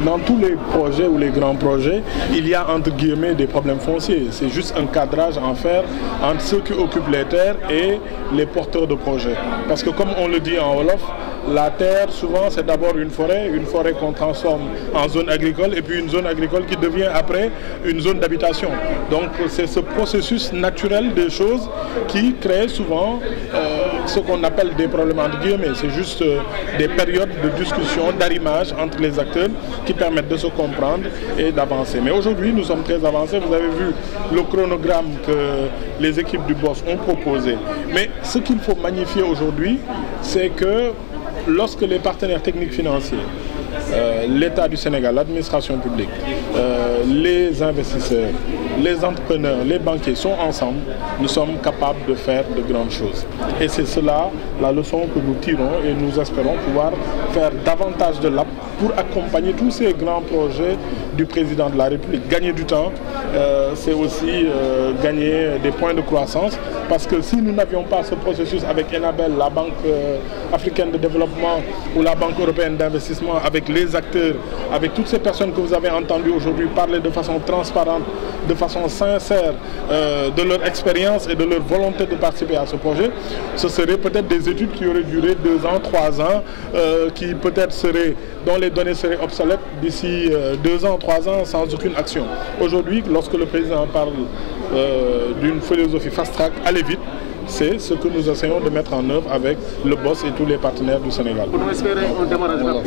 que dans tous les projets ou les grands projets, il y a entre guillemets des problèmes fonciers. C'est juste un cadrage à faire entre ceux qui occupent les terres et les porteurs de projets. Parce que comme on le dit en Wolof, la terre, souvent, c'est d'abord une forêt qu'on transforme en zone agricole et puis une zone agricole qui devient après une zone d'habitation. Donc, c'est ce processus naturel des choses qui crée souvent ce qu'on appelle des problèmes entre guillemets. C'est juste des périodes de discussion, d'arrimage entre les acteurs qui permettent de se comprendre et d'avancer. Mais aujourd'hui, nous sommes très avancés. Vous avez vu le chronogramme que les équipes du BOSS ont proposé. Mais ce qu'il faut magnifier aujourd'hui, c'est que lorsque les partenaires techniques financiers, l'État du Sénégal, l'administration publique, les investisseurs, les entrepreneurs, les banquiers sont ensemble, nous sommes capables de faire de grandes choses. Et c'est cela la leçon que nous tirons et nous espérons pouvoir faire davantage de l'AP pour accompagner tous ces grands projets du président de la République. Gagner du temps, c'est aussi gagner des points de croissance parce que si nous n'avions pas ce processus avec Enabel, la Banque africaine de développement ou la Banque européenne d'investissement, avec les acteurs, avec toutes ces personnes que vous avez entendues aujourd'hui parler de façon transparente, de façon sincère de leur expérience et de leur volonté de participer à ce projet, ce seraient peut-être des études qui auraient duré 2 ans, 3 ans, qui peut-être dont les données seraient obsolètes d'ici 2 ans, 3 ans sans aucune action. Aujourd'hui, lorsque le président parle d'une philosophie fast-track, allez vite, c'est ce que nous essayons de mettre en œuvre avec le BOSS et tous les partenaires du Sénégal. On espère un démarrage rapide.